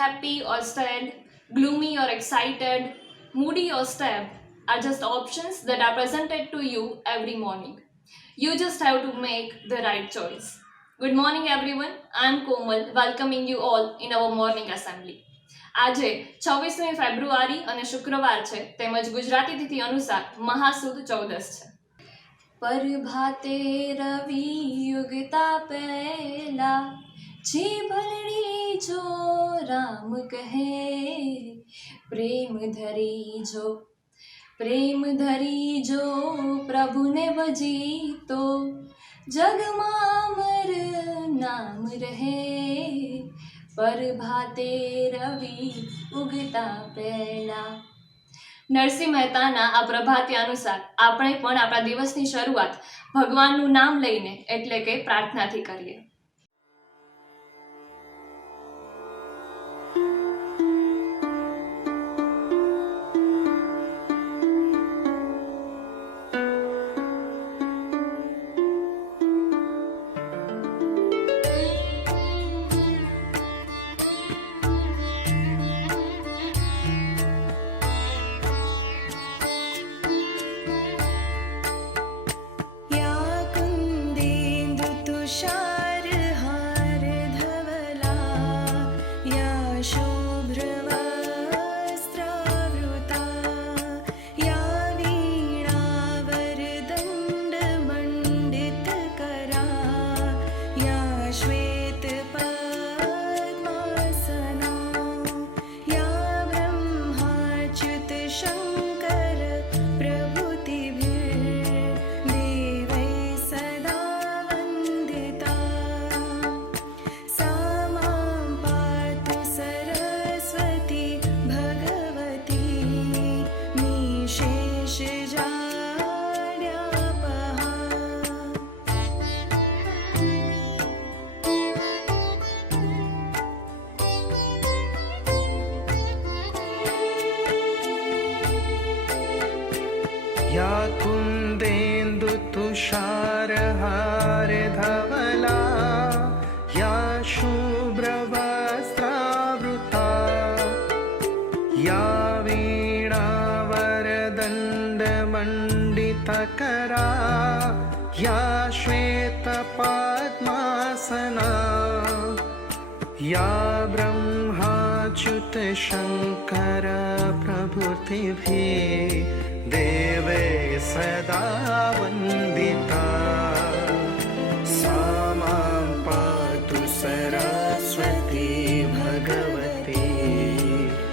happy or sad, gloomy or excited, moody or sad are just options that are presented to you every morning. You just have to make the right choice. Good morning, everyone. I'm Komal, welcoming you all in our morning assembly. આજે 26મી ફેબ્રુઆરી અને શુક્રવાર છે તેમજ ગુજરાતી તિથિ અનુસાર મહાસુદ 14 છે. પ્રભાતે રવિ યુગતા પહેલા જે ભરણી જો રામ કહે પ્રેમ ધરી જો પ્રભુને ભજી તો જગમાં અમર નામ રહે. પ્રભાતે રવિ ઉગતા પહેલા. નરસિંહ મહેતાના આ પ્રભાતે અનુસાર આપણે પણ આપણા દિવસની શરૂઆત ભગવાનનું નામ લઈને એટલે કે પ્રાર્થનાથી કરીએ. या कुन्देन्दु तुषारहार धवला या शुभ्रवस्त्रावृता या वीणावरदण्डमण्डितकरा या श्वेतपद्मासना या ब्रह्माच्युतशङ्कर प्रभृतिभिः देवे सदा वन्दिता. सा मां पातु सरस्वती भगवती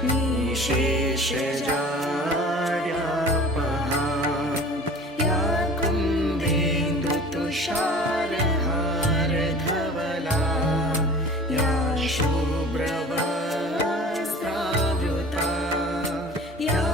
निशेषजाड्यापहा. या कुन्देन्दुतुषारहार धवला या शुभ्रवस्त्रावृता या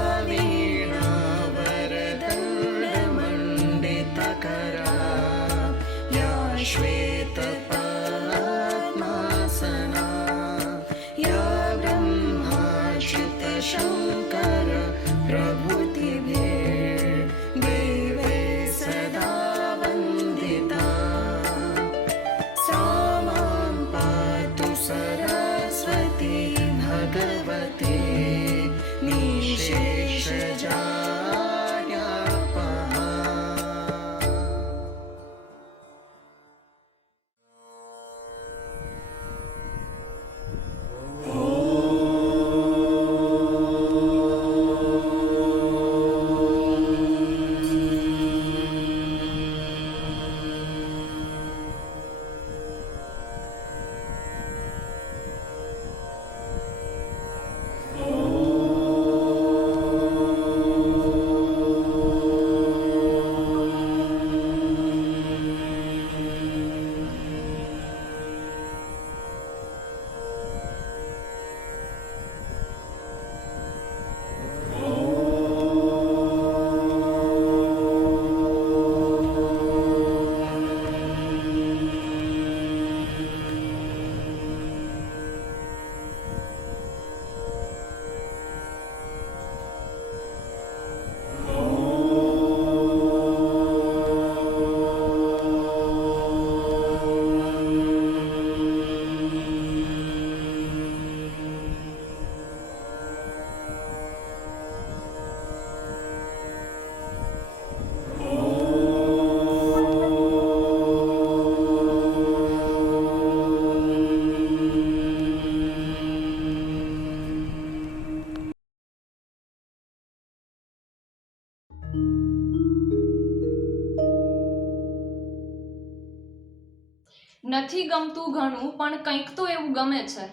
નથી ગમતું ઘણું પણ કંઈક તો એવું ગમે છે,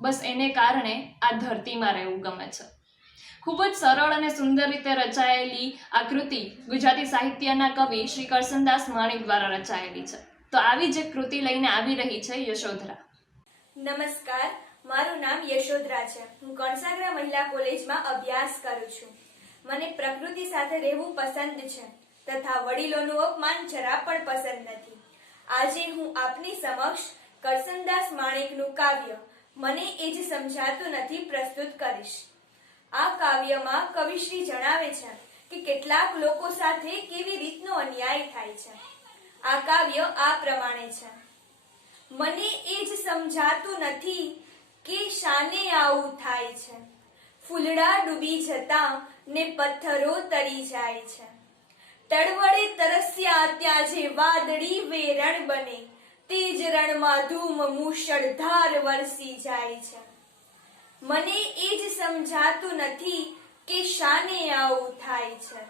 બસ એને કારણે આ ધરતીમાં રહેવું ગમે છે. ખૂબ જ સરળ અને સુંદર રીતે રચાયેલી આ કૃતિ ગુજરાતી સાહિત્યના કવિ શ્રી કરસનદાસ માણેક દ્વારા રચાયેલી છે. તો આવી જ એક કૃતિ લઈને આવી રહી છે યશોધરા. નમસ્કાર, મારું નામ યશોધરા છે. હું કણસાગરા મહિલા કોલેજમાં અભ્યાસ કરું છું. મને પ્રકૃતિ સાથે રહેવું પસંદ છે તથા વડીલોનું અપમાન જરા પણ પસંદ નથી. આજે હું આપની સમક્ષ કરસનદાસ માણેકનું કાવ્ય મને એ જ સમજાતું નથી પ્રસ્તુત કરીશ. આ કાવ્યમાં કવિશ્રી જણાવે છે કે કેટલાક લોકો સાથે કેવી રીતનો અન્યાય થાય છે. આ કાવ્ય આ પ્રમાણે છે. મને એ જ સમજાતું નથી કે શાને આવું થાય છે. ફૂલડા ડૂબી જતા ને પથ્થરો તરી જાય છે. તળવળે તરસ્યા ત્યાં જે વાદળી વેરણ બને, તે જ રણમાં ધૂમ મૂષળધાર વરસી જાય છે. મને એ જ સમજાતું નથી કે શાને આવું થાય છે.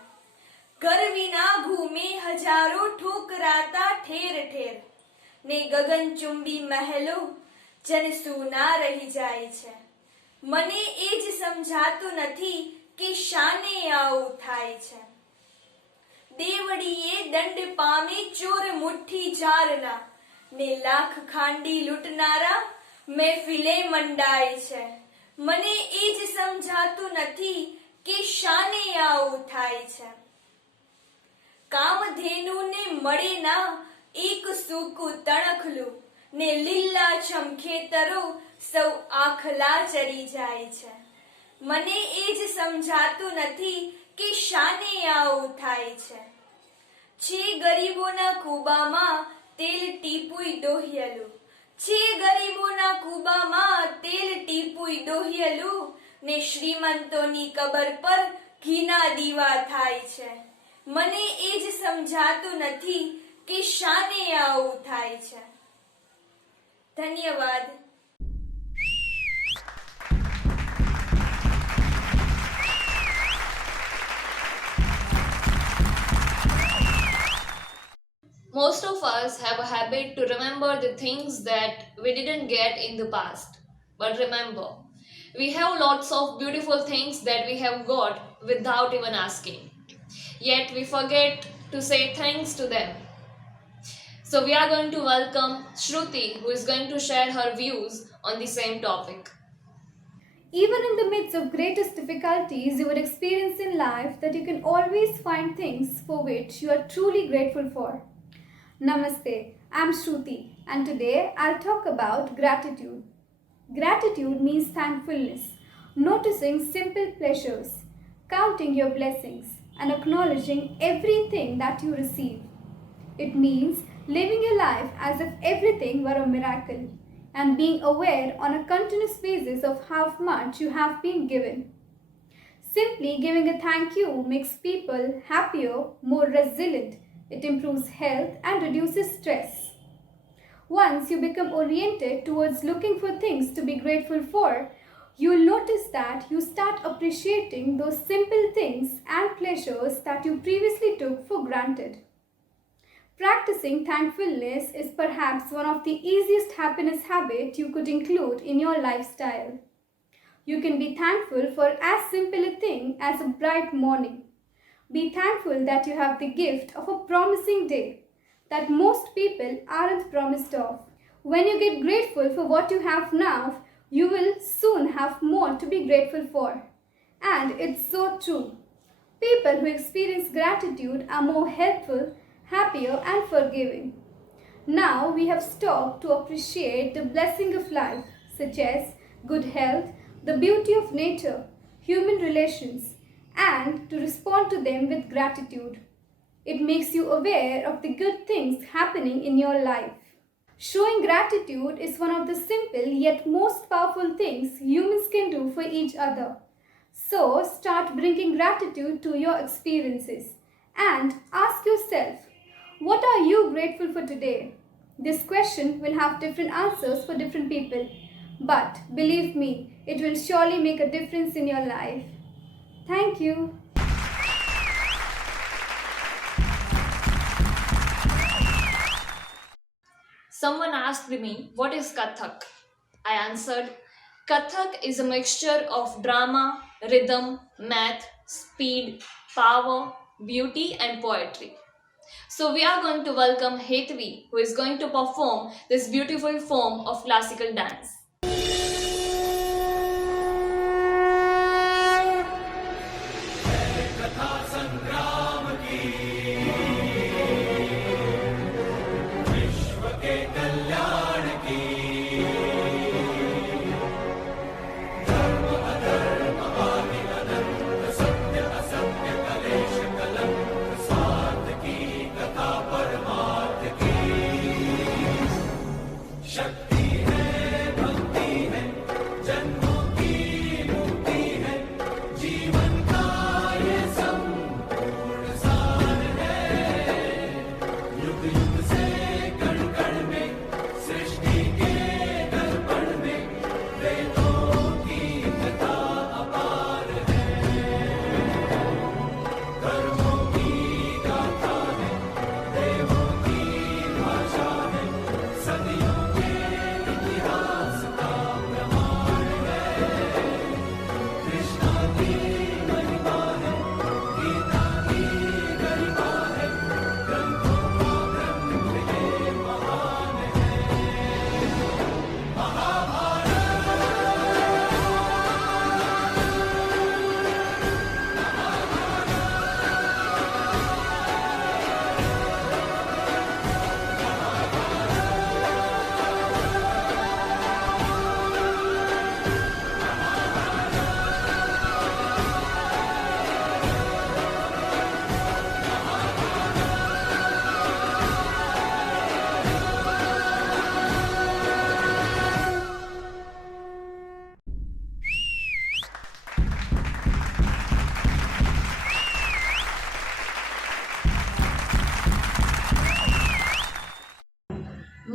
ઘર વિના ભૂમે હજારો ઠોકરાતા ઠેર ઠેર, ને ગગનચુંબી મહેલો જનસૂના રહી જાય છે. મને એ જ સમજાતું નથી કે શાને આવું થાય છે. દેવડીએ દંડ પામે ચોર મુઠ્ઠી જારના, ને લાખ ખાંડી લૂંટનારા મહેફિલે મંડાય છે. મને એ જ સમજાતું નથી કે શાને આવું થાય છે. કામધેનુને મળે ના એક સૂકું તણખલું, ને લીલાછમ ખેતરો સૌ આખલા ચરી જાય છે. મને એ જ સમજાતું નથી કે શાને આવું થાય છે. છે ગરીબોના કૂબામાં તેલ ટીપુય દોહ્યેલું, છે ગરીબોના કૂબામાં તેલ ટીપુય દોહ્યેલું, ને શ્રીમંતોની કબર પર ઘીના દીવા થાય છે. મને એ જ સમજાતું નથી કે શાને આવું થાય છે. ધન્યવાદ. Most of us have a habit to remember the things that we didn't get in the past. But remember, we have lots of beautiful things that we have got without even asking. Yet we forget to say thanks to them. So we are going to welcome Shruti, who is going to share her views on the same topic. Even in the midst of greatest difficulties you would experience in life, that you can always find things for which you are truly grateful for. Namaste, I'm Shruti, and today I'll talk about gratitude. Gratitude means thankfulness, noticing simple pleasures, counting your blessings, and acknowledging everything that you receive. It means living your life as if everything were a miracle, and being aware on a continuous basis of how much you have been given. Simply giving a thank you makes people happier, more resilient. It improves health and reduces stress. Once you become oriented towards looking for things to be grateful for, you'll notice that you start appreciating those simple things and pleasures that you previously took for granted. Practicing thankfulness is perhaps one of the easiest happiness habits you could include in your lifestyle. You can be thankful for as simple a thing as a bright morning. Be thankful that you have the gift of a promising day that most people aren't promised of. When you get grateful for what you have now, you will soon have more to be grateful for. And it's so true. People who experience gratitude are more helpful, happier, and forgiving. Now we have stopped to appreciate the blessing of life, such as good health, the beauty of nature, human relations, and to respond to them with gratitude. It makes you aware of the good things happening in your life. Showing gratitude is one of the simple yet most powerful things humans can do for each other. So start bringing gratitude to your experiences and ask yourself, what are you grateful for today? This question will have different answers for different people, but believe me, it will surely make a difference in your life. Thank you. Someone asked me, "What is Kathak?" I answered, "Kathak is a mixture of drama, rhythm, math, speed, power, beauty, and poetry." So, we are going to welcome Hetvi, who is going to perform this beautiful form of classical dance.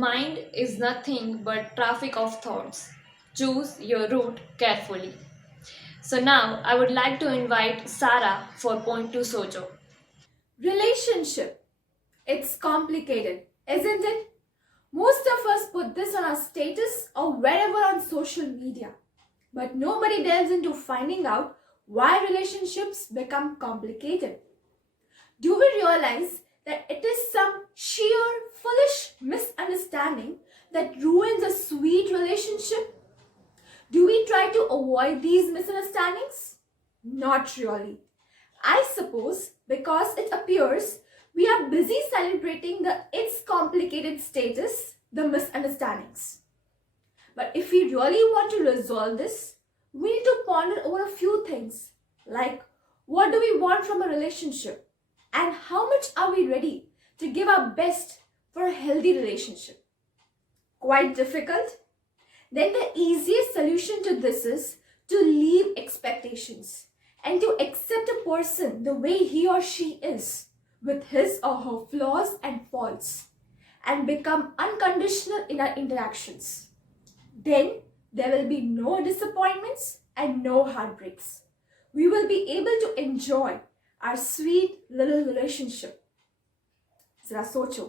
Mind is nothing but traffic of thoughts. Choose your route carefully. So now I would like to invite Sarah for point 2 Sojo. Relationship. It's complicated, isn't it? Most of us put this on our status or wherever on social media. But nobody delves into finding out why relationships become complicated. Do we realize that it is some sheer foolish misunderstanding that ruins a sweet relationship? Do we try to avoid these misunderstandings? Not really. I suppose because it appears we are busy celebrating the "it's complicated" status, the misunderstandings. But if we really want to resolve this, we need to ponder over a few things like what do we want from a relationship and how much are we ready to give our best for a healthy relationship. Quite difficult? Then the easiest solution to this is to leave expectations and to accept a person the way he or she is, with his or her flaws and faults, and become unconditional in our interactions. Then there will be no disappointments and no heartbreaks. We will be able to enjoy our sweet little relationship. Zara socho.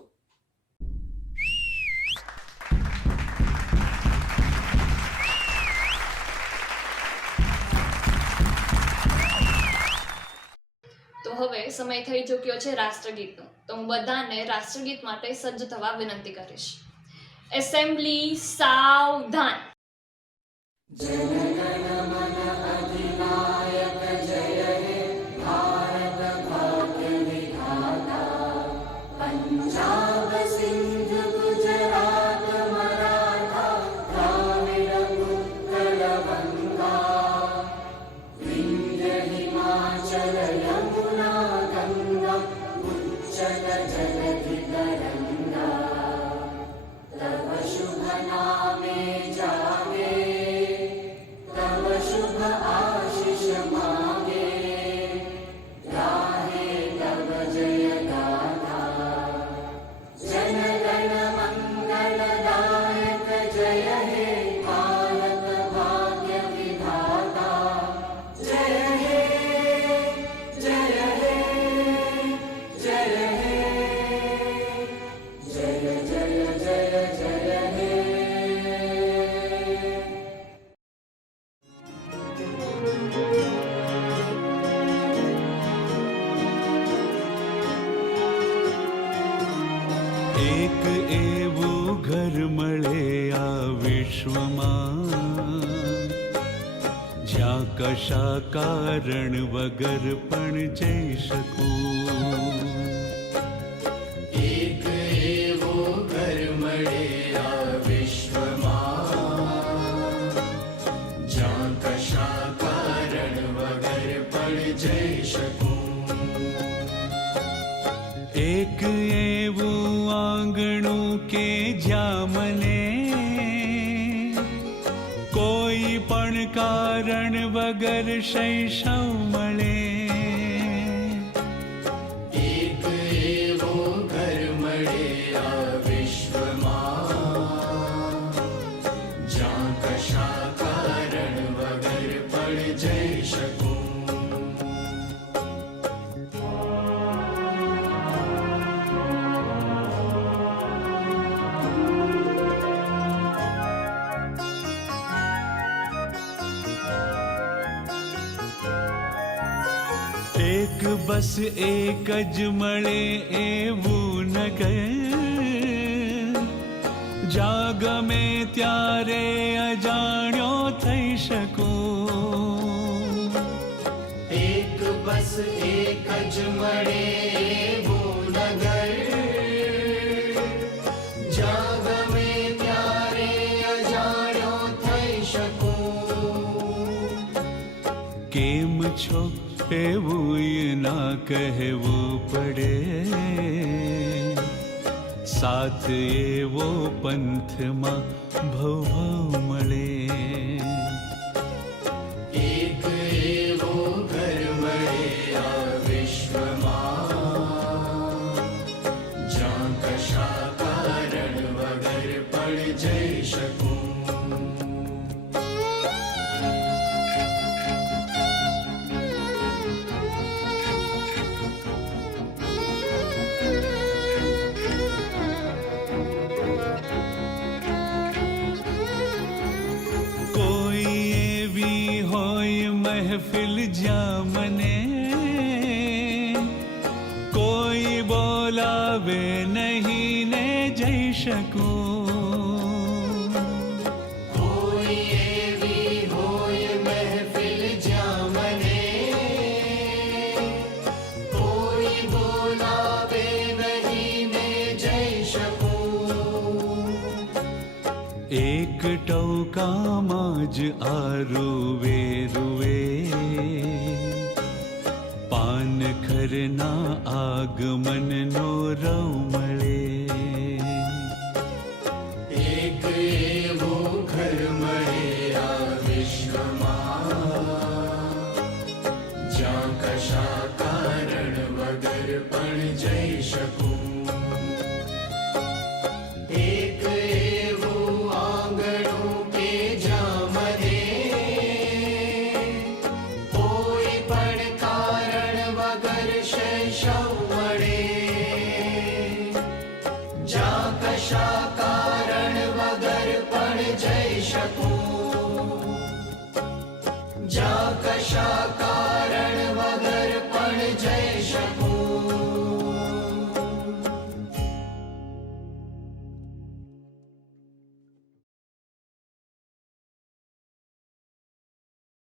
તો હવે સમય થઈ ચૂક્યો છે રાષ્ટ્રગીતનો. તો હું બધાને રાષ્ટ્રગીત માટે સજ્જ થવા વિનંતી કરીશ. એસેમ્બલી સાવધાન. એક એવું ઘર મળે આ વિશ્વમાં જ્યાં કશા કારણ વગર પણ જઈ શકું. એક એવો ઘર મળે આ વિશ્વમાં જ્યાં કશા કારણ વગર પણ જઈ શકું. એક એવું આંગણું કે જ્યાં મને કોઈ પણ કારણ વગર શૈશવ મળે. એક એવો ઘર મળે આ વિશ્વમાં જ્યાં કશા કારણ વગર પણ જઈ શકું. એક બસ એક જ મળે એવું નગર જ્યાં ગમે ત્યારે અજાણ્યો થઈ શકું. એક બસ એક જ મળે એવું નગર જ્યાં ગમે ત્યારે અજાણ્યો થઈ શકું. કેમ છો એવું ના કહેવું પડે, સાથ એવો પંથમાં ભવ મળે. એક એવો ઘર મળે આ વિશ્વમાં જ્યાં કશા કારણ વગર પણ જઈ શકું. મહેફિલ જ્યાં મને કોઈ બોલાવે નહીં ને જઈ શકું. કોઈ એવી હોય મહેફિલ જ્યાં મને કોઈ બોલાવે નહીં ને જઈ શકું. એક ટોકામાં જ આ રૂવે રૂવે પાનખરના આગમનનો રવ મળે. એક એવો ઘર મળે આ વિશ્વમાં જ્યાં કશા કારણ વગર પણ જઈ શકું. એક એવું આંગણું કે જ્યાં મને કોઈ પણ કારણ વગર શૈશવ મળે. જ્યાં કશા કારણ વગર પણ જઈ શકું. જ્યાં કશા કારણ વગર પણ જઈ શકું.